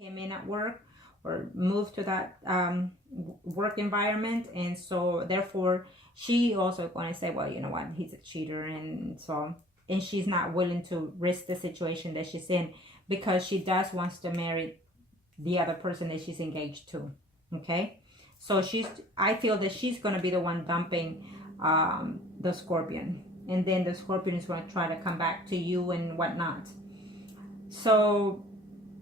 came in at work or moved to that work environment, and so therefore she also going to say, well, you know what, he's a cheater, and so, and she's not willing to risk the situation that she's in because she does wants to marry the other person that she's engaged to. Okay, so I feel that she's going to be the one dumping the Scorpion, and then the Scorpion is going to try to come back to you and whatnot. So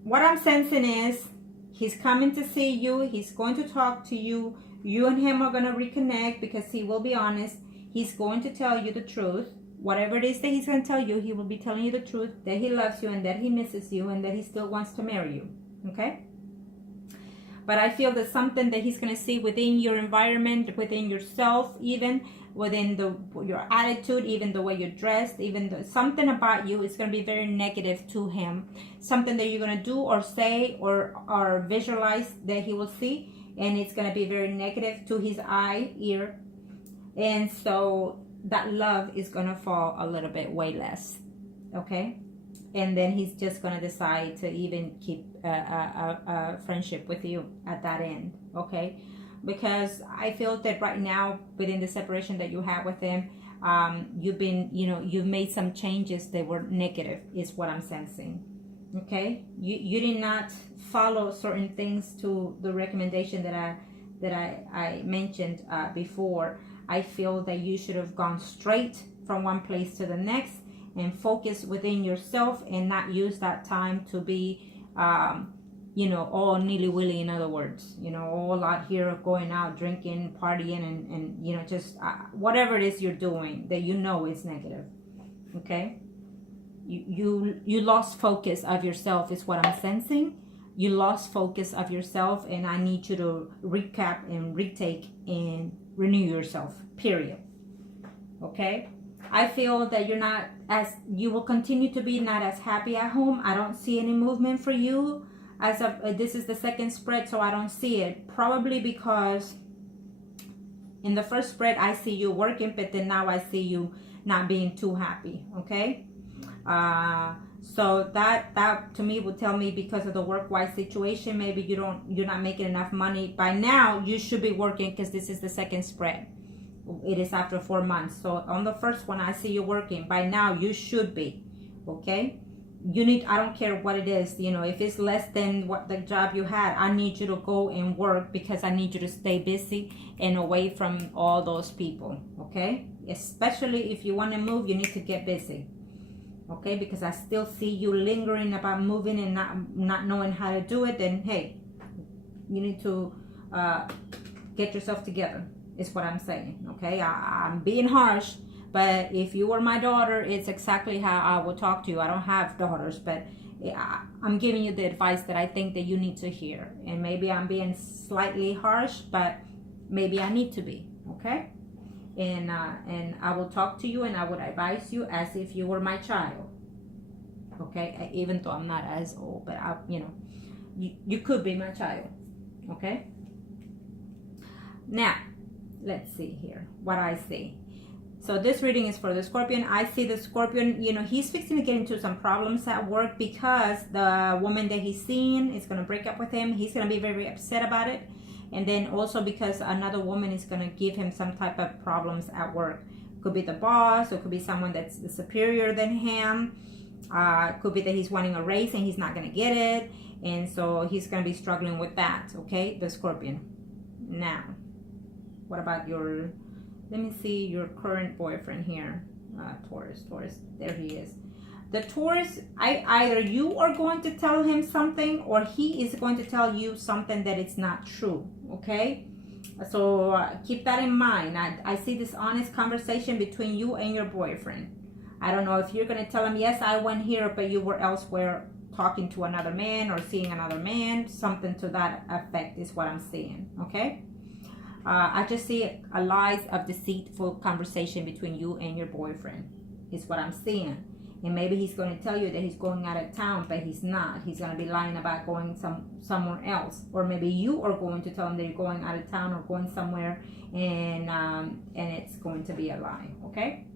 what I'm sensing is he's coming to see you. He's going to talk to you. You and him are going to reconnect because he will be honest. He's going to tell you the truth. Whatever it is that he's going to tell you, he will be telling you the truth, that he loves you and that he misses you and that he still wants to marry you. Okay? But I feel that something that he's going to see within your environment, within yourself, even within your attitude, even the way you're dressed, even something about you is going to be very negative to him. Something that you're going to do or say or visualize that he will see, and it's going to be very negative to his eye, ear, and so that love is going to fall a little bit way less. Okay? And then he's just going to decide to even keep a friendship with you at that end. Okay? Because I feel that right now, within the separation that you have with him, you've made some changes that were negative, is what I'm sensing. Okay? You did not follow certain things to the recommendation that I mentioned before. I feel that you should have gone straight from one place to the next and focus within yourself and not use that time to be all nilly-willy, in other words, all out here going out drinking, partying, and just whatever it is you're doing that is negative. Okay, you lost focus of yourself is what I'm sensing. You lost focus of yourself, and I need you to recap and retake and renew yourself, period. Okay, I feel that you will continue to be not as happy at home. I don't see any movement for you as of this is the second spread, so I don't see it. Probably because in the first spread I see you working, but then now I see you not being too happy. Okay, so that to me would tell me because of the work-wise situation, maybe you're not making enough money. By now you should be working because this is the second spread. It is after 4 months. So on the first one, I see you working. By now, you should be. Okay? I don't care what it is. If it's less than what the job you had, I need you to go and work because I need you to stay busy and away from all those people. Okay? Especially if you want to move, you need to get busy. Okay? Because I still see you lingering about moving and not knowing how to do it. Then, hey, you need to get yourself together. Is what I'm saying. Okay, I'm being harsh, but if you were my daughter, it's exactly how I would talk to you. I don't have daughters, but I'm giving you the advice that I think that you need to hear. And maybe I'm being slightly harsh, but maybe I need to be. Okay, and I will talk to you and I would advise you as if you were my child. Okay, even though I'm not as old, but you could be my child. Okay, now let's see here what I see. So this reading is for the Scorpion. I see the Scorpion, he's fixing to get into some problems at work because the woman that he's seeing is going to break up with him. He's going to be very upset about it. And then also because another woman is going to give him some type of problems at work. Could be the boss, or could be someone that's superior than him. Could be that he's wanting a raise and he's not going to get it. And so he's going to be struggling with that. Okay, the Scorpion. Now, what about let me see your current boyfriend here. Taurus, there he is. The Taurus, either you are going to tell him something or he is going to tell you something that it's not true. Okay, so keep that in mind. I see this honest conversation between you and your boyfriend. I don't know if you're going to tell him, yes, I went here, but you were elsewhere talking to another man or seeing another man. Something to that effect is what I'm seeing. Okay, I just see a lies of deceitful conversation between you and your boyfriend is what I'm seeing. And maybe he's going to tell you that he's going out of town, but he's not. He's going to be lying about going somewhere else. Or maybe you are going to tell him that you're going out of town or going somewhere, and it's going to be a lie. Okay?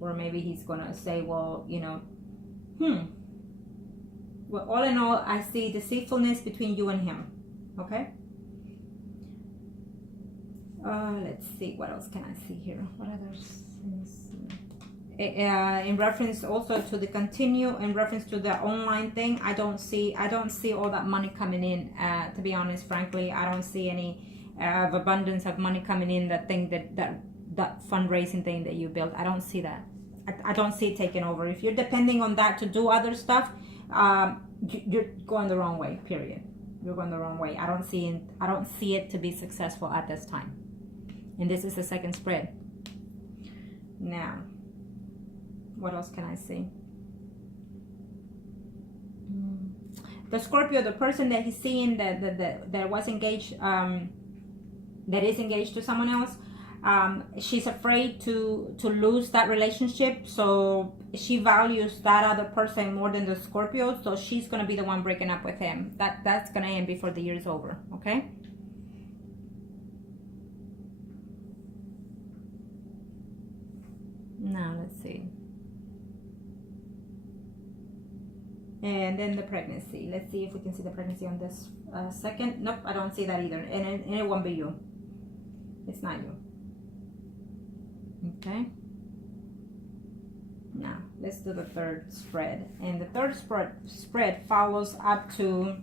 Or maybe he's going to say, well, well, all in all, I see deceitfulness between you and him. Okay. Let's see, what else can I see here? What other things? In reference also to the in reference to the online thing, I don't see all that money coming in. To be honest, frankly, I don't see any of abundance of money coming in. That thing that fundraising thing that you built, I don't see that. I don't see it taking over. If you're depending on that to do other stuff, you're going the wrong way. Period. You're going the wrong way. I don't see it to be successful at this time. And this is the second spread. Now, what else can I see? The Scorpio, the person that he's seeing that was engaged, that is engaged to someone else, she's afraid to lose that relationship, so she values that other person more than the Scorpio, so she's going to be the one breaking up with him. That's going to end before the year is over. Okay. Now let's see. And then the pregnancy. Let's see if we can see the pregnancy on this second. Nope, I don't see that either. And it won't be you. It's not you. Okay. Now, let's do the third spread. And the third spread follows up to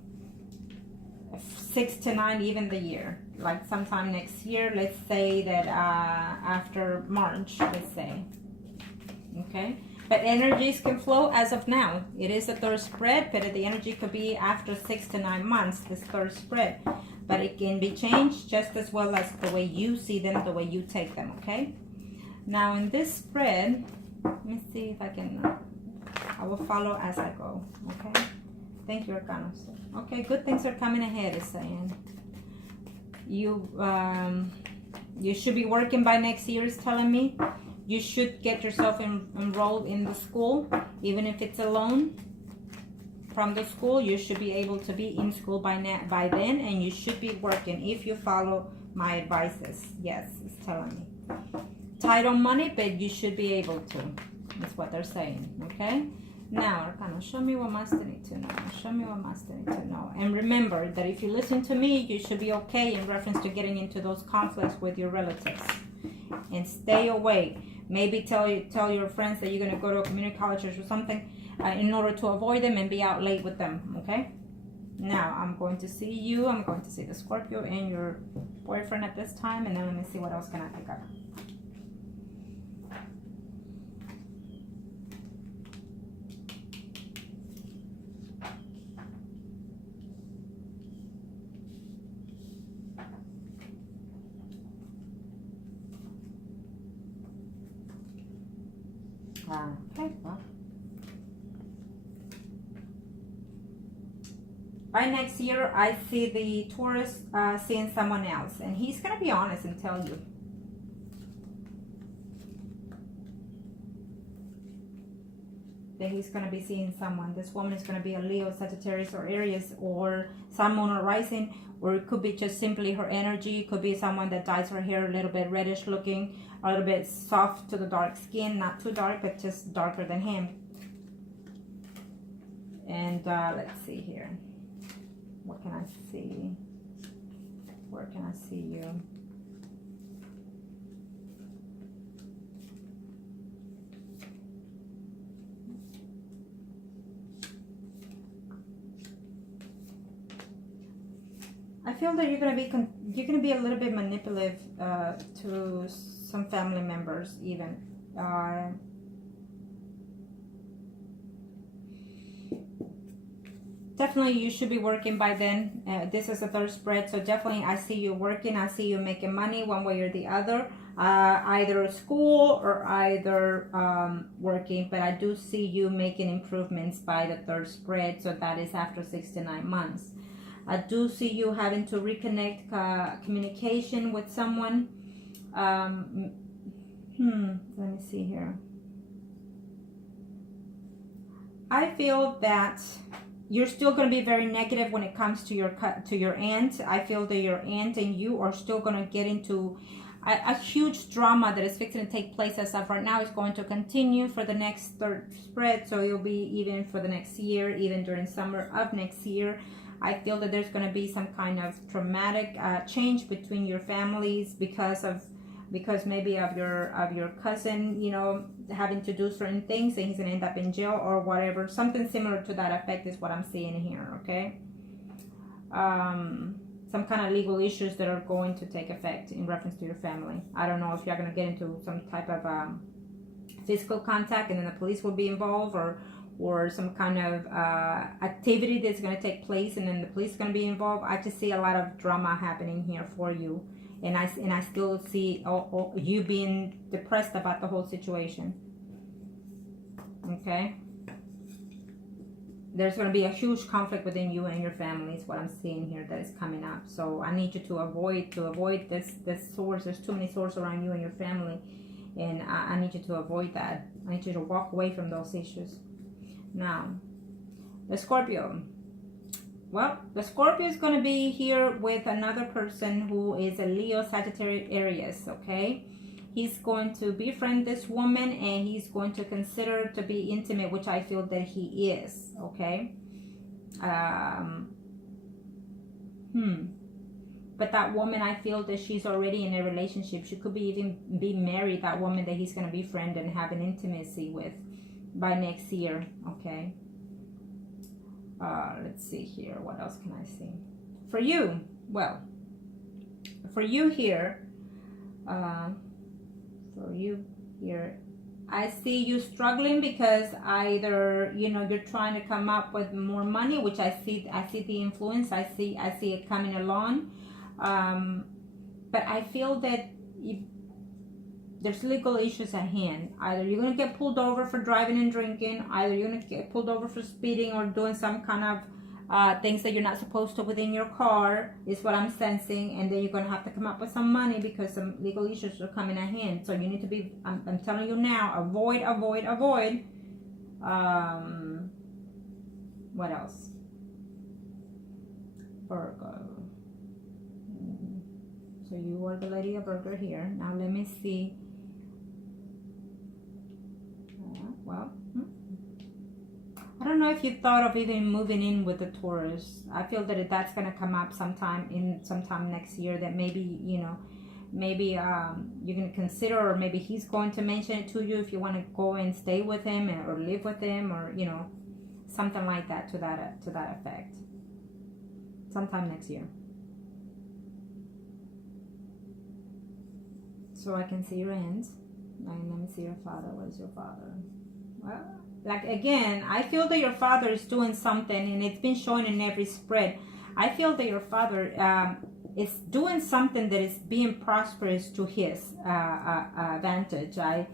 6 to 9, even the year. Like sometime next year. Let's say that after March, let's say. Okay. But energies can flow as of now. It is a third spread, but the energy could be after 6 to 9 months, this third spread. But it can be changed just as well as the way you see them, the way you take them, okay? Now in this spread, let me see if I can, I will follow as I go, okay? Thank you, Arcanos. Okay, good things are coming ahead, it's saying. You should be working by next year, is telling me. You should get yourself enrolled in the school, even if it's a loan from the school. You should be able to be in school by then, and you should be working if you follow my advices. Yes, it's telling me. Tight on money, but you should be able to. That's what they're saying, okay? Now, Arcana, show me what Master needs to know. Show me what Master needs to know. And remember that if you listen to me, you should be okay in reference to getting into those conflicts with your relatives. And stay away. Maybe tell your friends that you're going to go to a community college or something in order to avoid them and be out late with them, okay? Now, I'm going to see you. I'm going to see the Scorpio and your boyfriend at this time. And then let me see what else can I pick up. Okay, well. By next year, I see the Taurus seeing someone else. And he's going to be honest and tell you. That he's going to be seeing someone. This woman is going to be a Leo, Sagittarius, or Aries, or Sun, Moon, or Rising. Or it could be just simply her energy. It could be someone that dyes her hair a little bit reddish looking, a little bit soft to the dark skin, not too dark, but just darker than him. And let's see here. What can I see? Where can I see you? I feel that you're gonna be a little bit manipulative to some family members, even. Definitely, you should be working by then. This is a third spread, so definitely, I see you working. I see you making money one way or the other, either school or either working. But I do see you making improvements by the third spread, so that is after 6 to 9 months. I do see you having to reconnect communication with someone. Let me see here. I feel that you're still going to be very negative when it comes to your aunt. I feel that your aunt and you are still going to get into a huge drama that is fixing to take place as of right now is going to continue for the next third spread. So it'll be even for the next year, even during summer of next year. I feel that there's going to be some kind of traumatic change between your families because maybe of your cousin, you know, having to do certain things and he's going to end up in jail or whatever. Something similar to that effect is what I'm seeing here, okay? Some kind of legal issues that are going to take effect in reference to your family. I don't know if you're going to get into some type of physical contact and then the police will be involved, or some kind of activity that's going to take place and then the police is going to be involved. I just see a lot of drama happening here for you. And I still see you being depressed about the whole situation. Okay? There's going to be a huge conflict within you and your family is what I'm seeing here that is coming up. So I need you to avoid this source. There's too many sources around you and your family. And I need you to avoid that. I need you to walk away from those issues. Now, the Scorpio. Well, the Scorpio is going to be here with another person who is a Leo, Sagittarius, Aries, okay? He's going to befriend this woman and he's going to consider to be intimate, which I feel that he is, okay? But that woman, I feel that she's already in a relationship. She could be even be married, that woman that he's going to befriend and have an intimacy with by next year, okay? Let's see here. What else can I see? For you, well, for you here, I see you struggling because either, you know, you're trying to come up with more money, which I see the influence. I see it coming along. But I feel that there's legal issues at hand. Either you're going to get pulled over for driving and drinking, either you're going to get pulled over for speeding or doing some kind of things that you're not supposed to within your car, is what I'm sensing. And then you're going to have to come up with some money because some legal issues are coming at hand. So you need to be, I'm telling you now, avoid. What else? Virgo. So you are the Lady of Virgo here. Now let me see. I don't know if you thought of even moving in with the Taurus. I feel that that's going to come up sometime next year, that maybe, you know, maybe you're going to consider, or maybe he's going to mention it to you if you want to go and stay with him or live with him, or, you know, something like that to that effect. Sometime next year. So I can see your hands. And let me see your father. What is your father? Well, like again, I feel that your father is doing something, and it's been showing in every spread. I feel that your father is doing something that is being prosperous to his advantage. I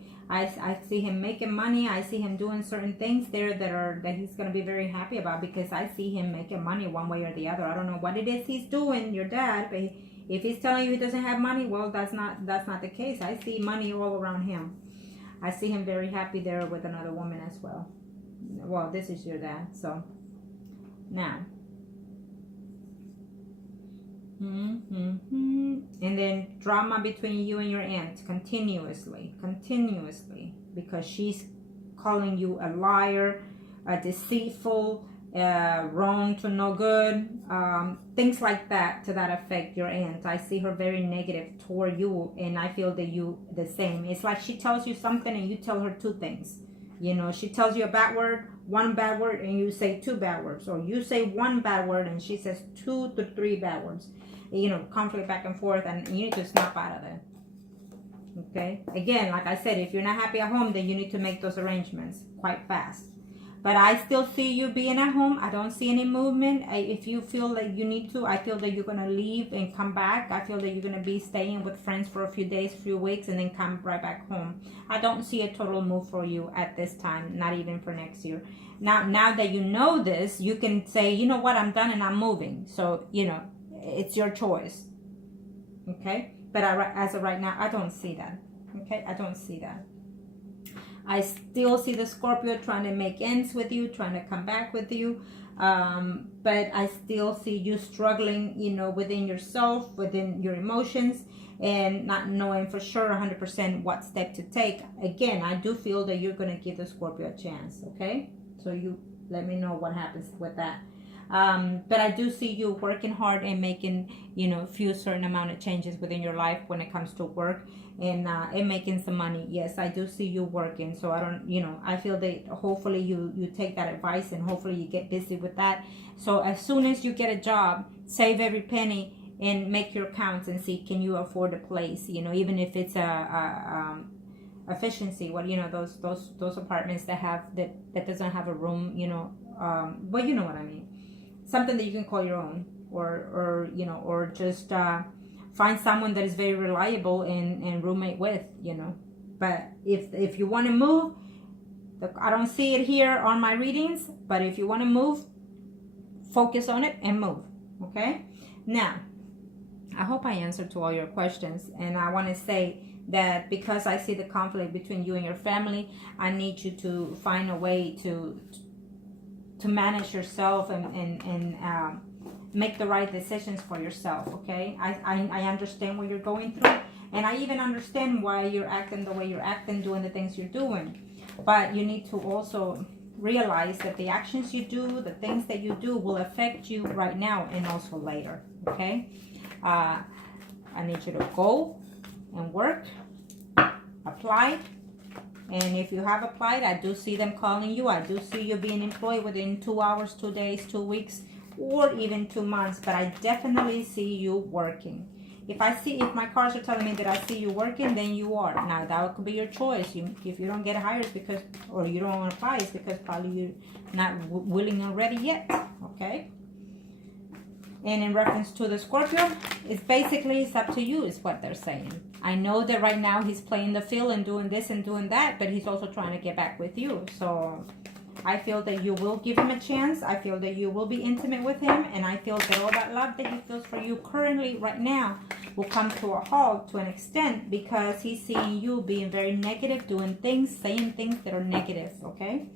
see him making money. I see him doing certain things there that he's going to be very happy about, because I see him making money one way or the other. I don't know what it is he's doing, your dad, but if he's telling you he doesn't have money, well, that's not the case. I see money all around him. I see him very happy there with another woman as well. Well, this is your dad. So now, and then drama between you and your aunt continuously, because she's calling you a liar, a deceitful, wrong to no good, things like that, to that effect, your aunt. I see her very negative toward you, and I feel that you the same. It's like she tells you something and you tell her two things. You know, she tells you a bad word, one bad word, and you say two bad words, or you say one bad word and she says 2 to 3 bad words. You know, conflict back and forth, and you need to snap out of it. Okay, again, like I said, if you're not happy at home, then you need to make those arrangements quite fast. But I still see you being at home. I don't see any movement. If you feel like you need to, I feel that you're going to leave and come back. I feel that you're going to be staying with friends for a few days, few weeks, and then come right back home. I don't see a total move for you at this time, not even for next year. Now that you know this, you can say, you know what, I'm done and I'm moving. So, you know, it's your choice. Okay? But as of right now, I don't see that. Okay? I don't see that. I still see the Scorpio trying to make ends with you, trying to come back with you. But I still see you struggling, you know, within yourself, within your emotions, and not knowing for sure 100% what step to take. Again, I do feel that you're going to give the Scorpio a chance, okay? So you let me know what happens with that. But I do see you working hard and making, you know, a few certain amount of changes within your life when it comes to work, and making some money. Yes, I do see you working. So I don't, you know, I feel that hopefully you take that advice, and hopefully you get busy with that. So as soon as you get a job, save every penny and make your counts and see, can you afford a place, you know, even if it's a efficiency, well, you know, those apartments that have that doesn't have a room, you know, but you know what I mean, something that you can call your own, or you know, or just find someone that is very reliable and roommate with, you know. But if you want to move, I don't see it here on my readings, but if you want to move, focus on it and move, okay? Now, I hope I answered to all your questions, and I want to say that because I see the conflict between you and your family, I need you to find a way to manage yourself and make the right decisions for yourself, okay? I understand what you're going through, and I even understand why you're acting the way you're acting, doing the things you're doing. But you need to also realize that the actions you do, the things that you do, will affect you right now and also later, okay? I need you to go and work, apply, and if you have applied, I do see them calling you. I do see you being employed within 2 hours, 2 days, 2 weeks, or even 2 months, but I definitely see you working. If my cards are telling me that I see you working, then you are. Now, that could be your choice. If you don't get hired because, or you don't want to apply, it's because probably you're not willing and ready yet, okay? And in reference to the Scorpio, it's up to you, is what they're saying. I know that right now he's playing the field and doing this and doing that, but he's also trying to get back with you. So I feel that you will give him a chance. I feel that you will be intimate with him. And I feel that all that love that he feels for you currently right now will come to a halt to an extent, because he's seeing you being very negative, doing things, saying things that are negative, okay?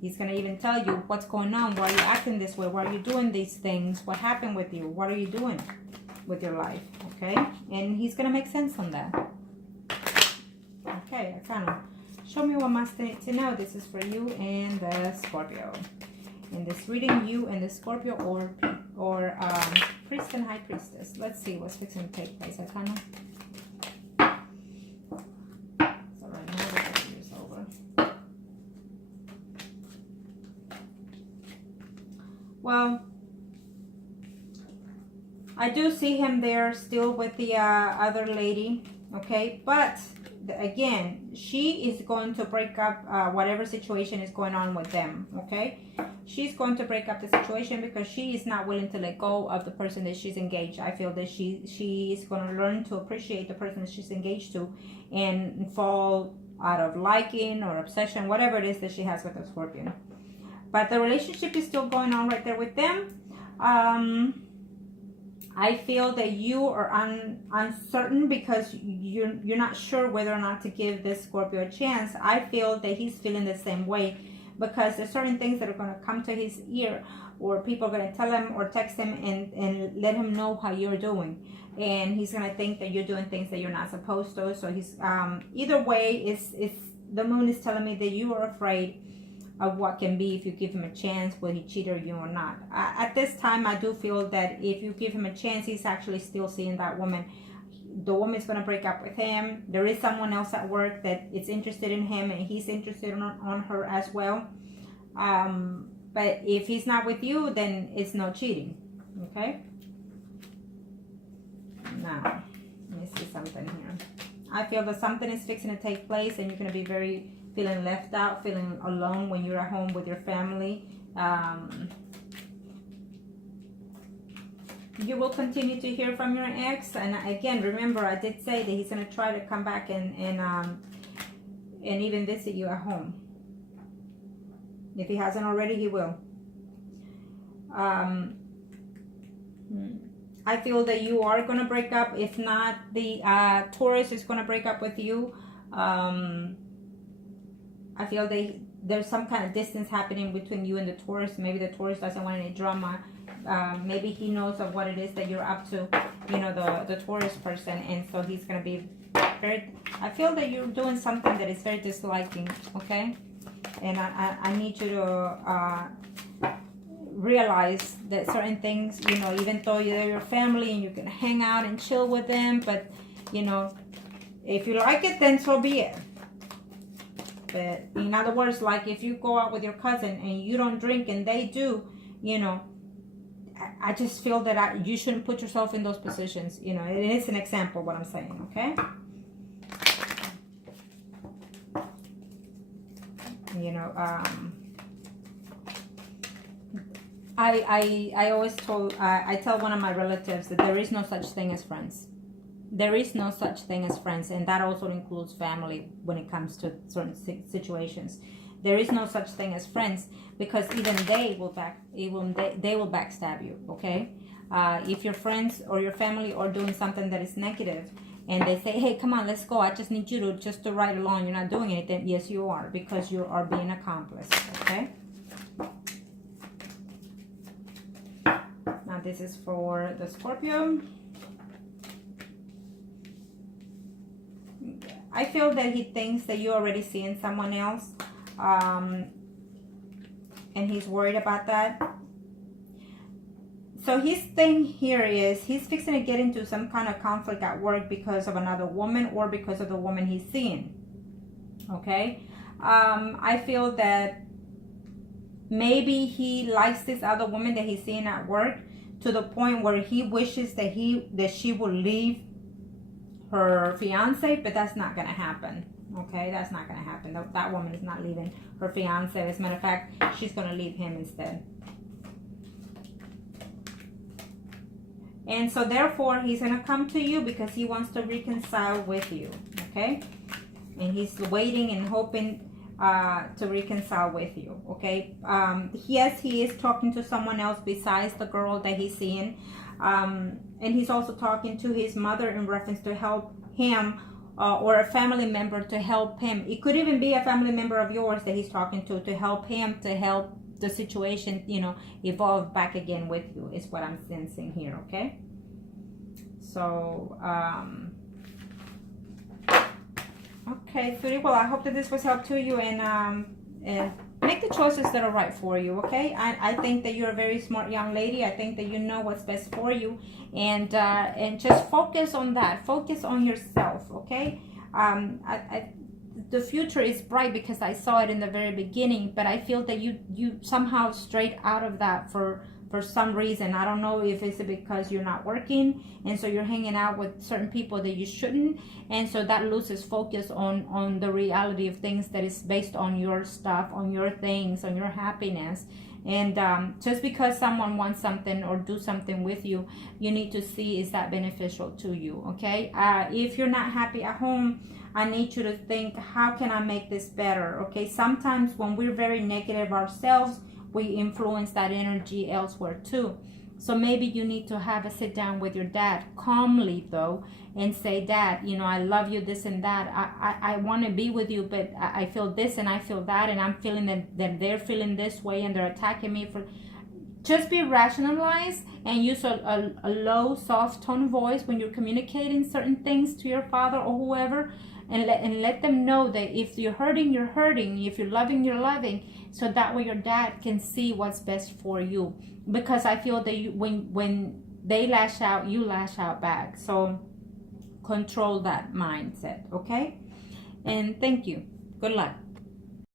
He's going to even tell you what's going on, why are you acting this way, why are you doing these things, what happened with you, what are you doing with your life, okay? And he's going to make sense on that. Okay, Arcana, show me what must need to know. This is for you and the Scorpio. In this reading, you and the Scorpio, or Priest and High Priestess. Let's see what's fixing to take place, Arcana. So right now the energy is over. Well, I do see him there still with the other lady, okay? But again, she is going to break up whatever situation is going on with them, okay? She's going to break up the situation because she is not willing to let go of the person that she's engaged. I feel that she is going to learn to appreciate the person that she's engaged to and fall out of liking or obsession, whatever it is that she has with the Scorpion. But the relationship is still going on right there with them. I feel that you are uncertain because you're not sure whether or not to give this Scorpio a chance. I feel that he's feeling the same way, because there's certain things that are going to come to his ear, or people are going to tell him or text him and let him know how you're doing. And he's going to think that you're doing things that you're not supposed to. So he's either way, it's the moon is telling me that you are afraid of what can be if you give him a chance, will he cheat on you or not. At this time, I do feel that if you give him a chance, he's actually still seeing that woman. The woman's going to break up with him. There is someone else at work that is interested in him, and he's interested on her as well. But if he's not with you, then it's no cheating, okay? Now, let me see something here. I feel that something is fixing to take place, and you're going to be feeling left out, feeling alone when you're at home with your family. You will continue to hear from your ex, and again, remember, I did say that he's going to try to come back and even visit you at home. If he hasn't already, he will. I feel that you are going to break up. If not, the Taurus is going to break up with you. I feel that there's some kind of distance happening between you and the Taurus. Maybe the Taurus doesn't want any drama. Maybe he knows of what it is that you're up to, you know, the Taurus person, and so he's going to be very, I feel that you're doing something that is very disliking, okay? And I need you to realize that certain things, you know, even though they're your family and you can hang out and chill with them, but, you know, if you like it, then so be it. But in other words, like if you go out with your cousin and you don't drink and they do, you know, I just feel that you shouldn't put yourself in those positions. You know, it is an example what I'm saying, okay? You know, I always I tell one of my relatives that there is no such thing as friends. There is no such thing as friends, and that also includes family when it comes to certain situations. There is no such thing as friends, because even they will backstab you, okay? If your friends or your family are doing something that is negative, and they say, hey, come on, let's go, I just need you to just to ride along, you're not doing anything. Yes, you are, because you are being accomplice, okay? Now this is for the Scorpio. I feel that he thinks that you're already seeing someone else, and he's worried about that. So his thing here is he's fixing to get into some kind of conflict at work because of another woman or because of the woman he's seeing, okay? I feel that maybe he likes this other woman that he's seeing at work to the point where he wishes that she will leave her fiance, but that's not gonna happen, okay? That's not gonna happen. That woman is not leaving her fiance. As a matter of fact, she's gonna leave him instead. And so therefore he's gonna come to you because he wants to reconcile with you, okay? And he's waiting and hoping to reconcile with you, okay? Yes, he is talking to someone else besides the girl that he's seeing. And he's also talking to his mother in reference to help him, or a family member to help him. It could even be a family member of yours that he's talking to help him, to help the situation, you know, evolve back again with you, is what I'm sensing here, okay? So, okay, sweetie, well, I hope that this was help to you, and make the choices that are right for you, okay? I think that you're a very smart young lady. I think that you know what's best for you, and just focus on that. Focus on yourself, okay? The future is bright because I saw it in the very beginning, but I feel that you somehow strayed out of that for some reason. I don't know if it's because you're not working, and so you're hanging out with certain people that you shouldn't, and so that loses focus on the reality of things that is based on your stuff, on your things, on your happiness. And just because someone wants something or do something with you, you need to see, is that beneficial to you, okay? If you're not happy at home, I need you to think, how can I make this better, okay? Sometimes when we're very negative ourselves, we influence that energy elsewhere too. So maybe you need to have a sit down with your dad, calmly though, and say, Dad, you know, I love you, this and that. I want to be with you, but I feel this and I feel that, and I'm feeling that they're feeling this way and they're attacking me for... Just be rationalized and use a low, soft tone voice when you're communicating certain things to your father or whoever, and let them know that if you're hurting, you're hurting. If you're loving, you're loving. So that way your dad can see what's best for you. Because I feel that when they lash out, you lash out back. So control that mindset, okay? And thank you. Good luck.